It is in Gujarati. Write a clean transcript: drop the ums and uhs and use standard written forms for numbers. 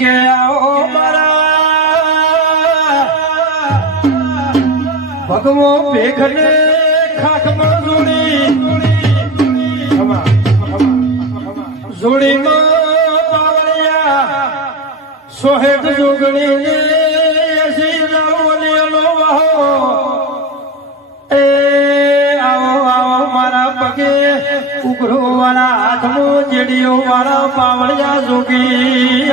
કે આવો મારા ભગવો ભેખને ખાખમાં જોડીમાં પાવળિયા સોહેટ જોગણી ઉઘરો વાળા હાથમાં જેડીઓ વાળા પાવળિયા જોગી